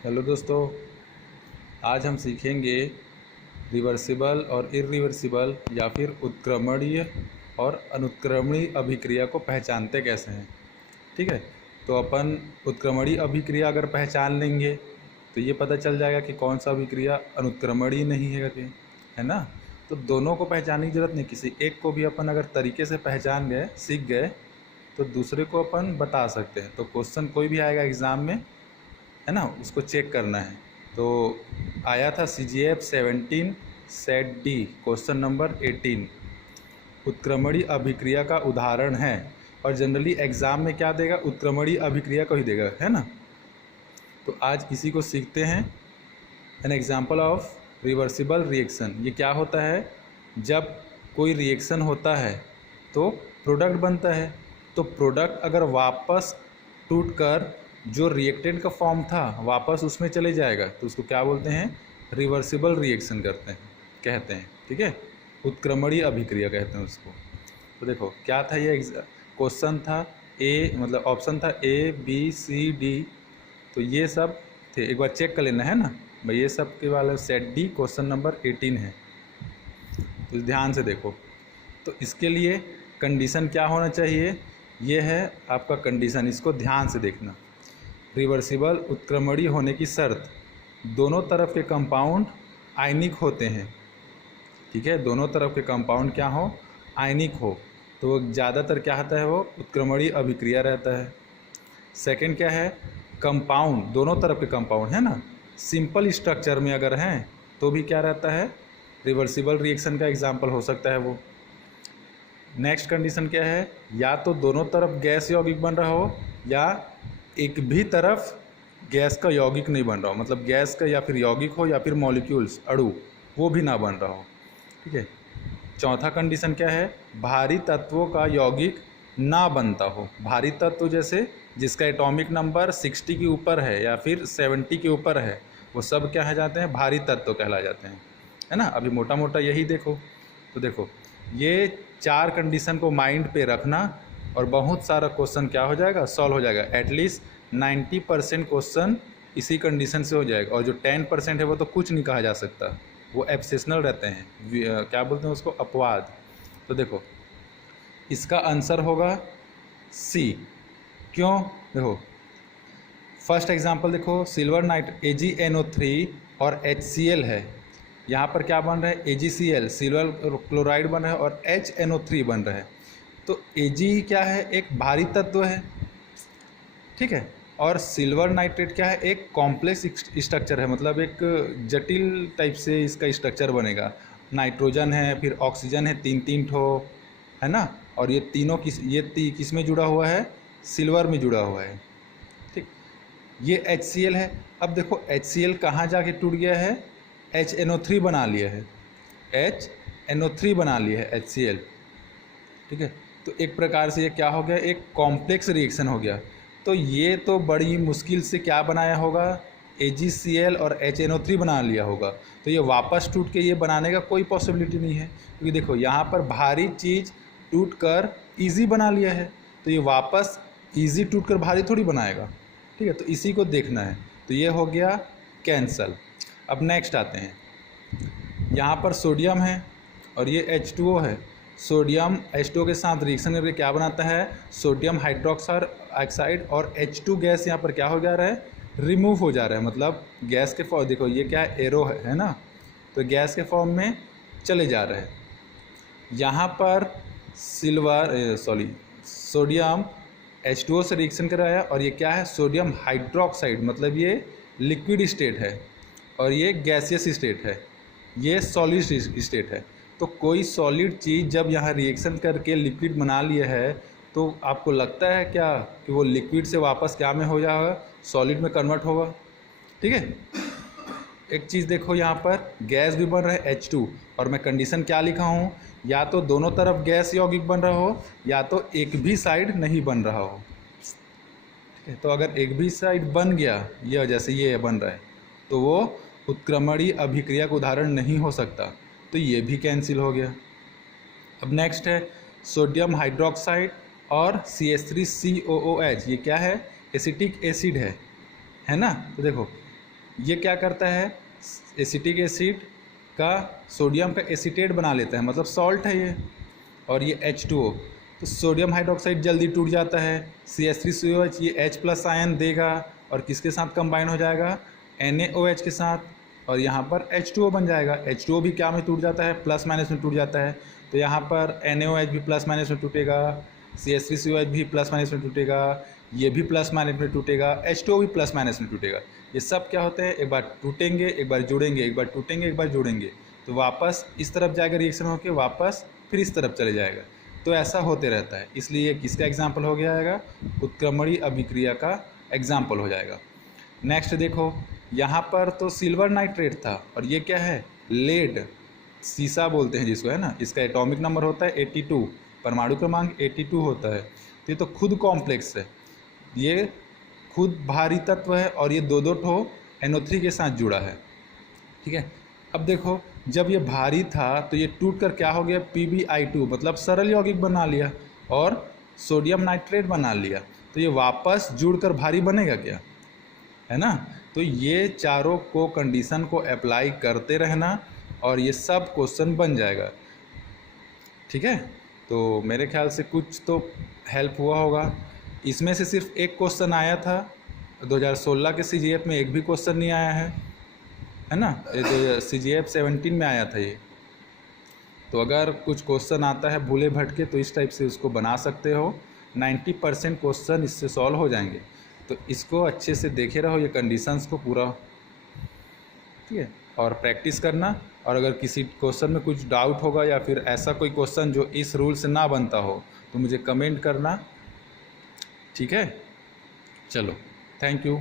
Hello दोस्तों, आज हम सीखेंगे रिवर्सिबल और इरिवर्सिबल या फिर उत्क्रमणीय और अनुत्क्रमणीय अभिक्रिया को पहचानते कैसे हैं। ठीक है, तो अपन उत्क्रमणीय अभिक्रिया अगर पहचान लेंगे तो ये पता चल जाएगा कि कौन सा अभिक्रिया अनुत्क्रमणीय नहीं है करके, है ना। तो दोनों को पहचानने की ज़रूरत नहीं, किसी एक को भी अपन अगर तरीके से पहचान गए, सीख गए, तो दूसरे को अपन बता सकते हैं। तो क्वेश्चन कोई भी आएगा एग्ज़ाम में, है ना, उसको चेक करना है। तो आया था CGF 17 set D question number 18, उत्क्रमणीय अभिक्रिया का उदाहरण है। और जनरली एग्ज़ाम में क्या देगा, उत्क्रमणीय अभिक्रिया को ही देगा, है ना। तो आज इसी को सीखते हैं। An example of reversible reaction, ये क्या होता है, जब कोई रिएक्शन होता है तो प्रोडक्ट बनता है। तो प्रोडक्ट अगर वापस टूटकर जो रिएक्टेंट का फॉर्म था वापस उसमें चले जाएगा तो उसको क्या बोलते हैं, रिवर्सिबल रिएक्शन कहते हैं। ठीक है, उत्क्रमणीय अभिक्रिया कहते हैं उसको। तो देखो क्या था, ये क्वेश्चन था मतलब ऑप्शन था ABCD, तो ये सब थे। एक बार चेक कर लेना है ना भाई, ये सब के वाले सेट डी क्वेश्चन नंबर 18 है। तो ध्यान से देखो, तो इसके लिए कंडीशन क्या होना चाहिए, ये है आपका कंडीशन, इसको ध्यान से देखना। रिवर्सिबल उत्क्रमणीय होने की शर्त, दोनों तरफ के कंपाउंड आयनिक होते हैं। ठीक है, दोनों तरफ के कंपाउंड क्या हो, आयनिक हो, तो वो ज़्यादातर क्या होता है, वो उत्क्रमणीय अभिक्रिया रहता है। सेकंड क्या है, कंपाउंड, दोनों तरफ के कंपाउंड है ना, सिंपल स्ट्रक्चर में अगर हैं तो भी क्या रहता है, रिवर्सिबल रिएक्शन का एग्जाम्पल हो सकता है वो। नेक्स्ट कंडीशन क्या है, या तो दोनों तरफ गैस यौगिक बन रहा हो या एक भी तरफ गैस का यौगिक नहीं बन रहा हो, मतलब गैस का या फिर यौगिक हो या फिर मॉलिक्यूल्स अणु वो भी ना बन रहा हो। ठीक है, चौथा कंडीशन क्या है, भारी तत्वों का यौगिक ना बनता हो। भारी तत्व जैसे जिसका एटॉमिक नंबर 60 के ऊपर है या फिर 70 के ऊपर है, वो सब क्या है जाते हैं, भारी तत्व कहला जाते हैं, है ना। अभी मोटा मोटा यही देखो। तो देखो ये 4 कंडीशन को माइंड पे रखना और बहुत सारा क्वेश्चन क्या हो जाएगा, सॉल्व हो जाएगा। एटलीस्ट 90% क्वेश्चन इसी कंडीशन से हो जाएगा। और जो 10% है वो तो कुछ नहीं कहा जा सकता, वो एक्सेप्शनल रहते हैं, क्या बोलते हैं उसको, अपवाद। तो देखो इसका आंसर होगा सी। क्यों, देखो फर्स्ट एग्जांपल देखो, सिल्वर नाइट AgNO3 और HCl है। यहाँ पर क्या बन रहा है, AgCl सिल्वर क्लोराइड बन रहा है और HNO3 बन रहा है। तो Ag क्या है, एक भारी तत्व है, ठीक है, और सिल्वर नाइट्रेट क्या है, एक कॉम्प्लेक्स स्ट्रक्चर है, मतलब एक जटिल टाइप से इसका स्ट्रक्चर बनेगा। नाइट्रोजन है, फिर ऑक्सीजन है, तीन ठो, है ना। और ये तीनों किस में जुड़ा हुआ है, सिल्वर में जुड़ा हुआ है। ठीक, ये HCl है। अब देखो HCl कहाँ जाके टूट गया है, HNO3 बना लिया है, HNO3 बना लिया है HCl। ठीक है, तो एक प्रकार से ये क्या हो गया, एक कॉम्प्लेक्स रिएक्शन हो गया। तो ये तो बड़ी मुश्किल से क्या बनाया होगा, AgCl और HNO3 बना लिया होगा। तो ये वापस टूट के ये बनाने का कोई पॉसिबिलिटी नहीं है, क्योंकि देखो यहाँ पर भारी चीज़ टूट कर ईजी बना लिया है, तो ये वापस ईजी टूट कर भारी थोड़ी बनाएगा। ठीक है, तो इसी को देखना है। तो ये हो गया कैंसल। अब नेक्स्ट आते हैं, यहाँ पर सोडियम है और ये H2O है। सोडियम H2O के साथ रिएक्शन करके क्या बनाता है, सोडियम हाइड्रोक्साइड और H2 गैस यहाँ पर क्या हो जा रहा है, रिमूव हो जा रहा है, मतलब गैस के फॉर्म, देखो ये क्या है, एरो है ना, तो गैस के फॉर्म में चले जा रहे हैं। यहाँ पर सोडियम H2O से रिएक्शन कराया और ये क्या है, सोडियम हाइड्रोक्साइड, मतलब ये लिक्विड स्टेट है और ये गैसियस स्टेट है, ये सॉलिड स्टेट है। तो कोई सॉलिड चीज़ जब यहाँ रिएक्शन करके लिक्विड बना लिया है, तो आपको लगता है क्या कि वो लिक्विड से वापस क्या में हो जाएगा, सॉलिड में कन्वर्ट होगा। ठीक है, एक चीज़ देखो, यहाँ पर गैस भी बन रहा है H2 और मैं कंडीशन क्या लिखा हूँ, या तो दोनों तरफ गैस यौगिक बन रहा हो या तो एक भी साइड नहीं बन रहा हो। ठीक है, तो अगर एक भी साइड बन गया, ये जैसे ये बन रहा है, तो वो उत्क्रमणीय अभिक्रिया का उदाहरण नहीं हो सकता, तो ये भी कैंसिल हो गया। अब नेक्स्ट है सोडियम हाइड्रोक्साइड और CH3COOH, ये क्या है, एसिटिक एसिड है ना। तो देखो ये क्या करता है, एसिटिक एसिड का सोडियम का एसीटेट बना लेता है, मतलब सॉल्ट है ये, और ये H2O, तो सोडियम हाइड्रोक्साइड जल्दी टूट जाता है। CH3COH ये H+ आयन देगा और किसके साथ कंबाइन हो जाएगा, NaOH के साथ, और यहाँ पर H2O बन जाएगा। H2O भी क्या में टूट जाता है, प्लस माइनस में टूट जाता है, तो यहाँ पर NaOH भी प्लस माइनस में टूटेगा, CH3COH भी प्लस माइनस में टूटेगा, ये भी प्लस माइनस में टूटेगा, H2O भी प्लस माइनस में टूटेगा। ये सब क्या होते हैं, एक बार टूटेंगे, एक बार जुड़ेंगे, एक बार टूटेंगे, एक बार जुड़ेंगे, तो वापस इस तरफ जाएगा रिएक्शन होकर, वापस फिर इस तरफ चले जाएगा। तो ऐसा होते रहता है, इसलिए ये किसका एग्जाम्पल हो गया है, उत्क्रमणीय अभिक्रिया का एग्जाम्पल हो जाएगा। नेक्स्ट देखो, यहाँ पर तो सिल्वर नाइट्रेट था और ये क्या है, लेड, सीसा बोलते हैं जिसको, है ना। इसका एटॉमिक नंबर होता है 82, परमाणु क्रमांक 82 होता है। तो ये तो खुद कॉम्प्लेक्स है, ये खुद भारी तत्व है और ये दो ठो NO3 के साथ जुड़ा है, ठीक है। अब देखो, जब ये भारी था तो ये टूट कर क्या हो गया, PbI2, मतलब सरल यौगिक बना लिया और सोडियम नाइट्रेट बना लिया, तो ये वापस जुड़कर भारी बनेगा क्या, है ना। तो ये चारों को कंडीशन को अप्लाई करते रहना और ये सब क्वेश्चन बन जाएगा, ठीक है। तो मेरे ख्याल से कुछ तो हेल्प हुआ होगा। इसमें से सिर्फ एक क्वेश्चन आया था, 2016 के CGF में एक भी क्वेश्चन नहीं आया है ना। ये तो CGF 17 में आया था ये। तो अगर कुछ क्वेश्चन आता है भूले भटके तो इस टाइप से उसको बना सकते हो, 90% क्वेश्चन इससे सॉल्व हो जाएंगे। तो इसको अच्छे से देखे रहो, ये कंडीशंस को पूरा, ठीक है, और प्रैक्टिस करना। और अगर किसी क्वेश्चन में कुछ डाउट होगा या फिर ऐसा कोई क्वेश्चन जो इस रूल से ना बनता हो तो मुझे कमेंट करना, ठीक है। चलो, थैंक यू।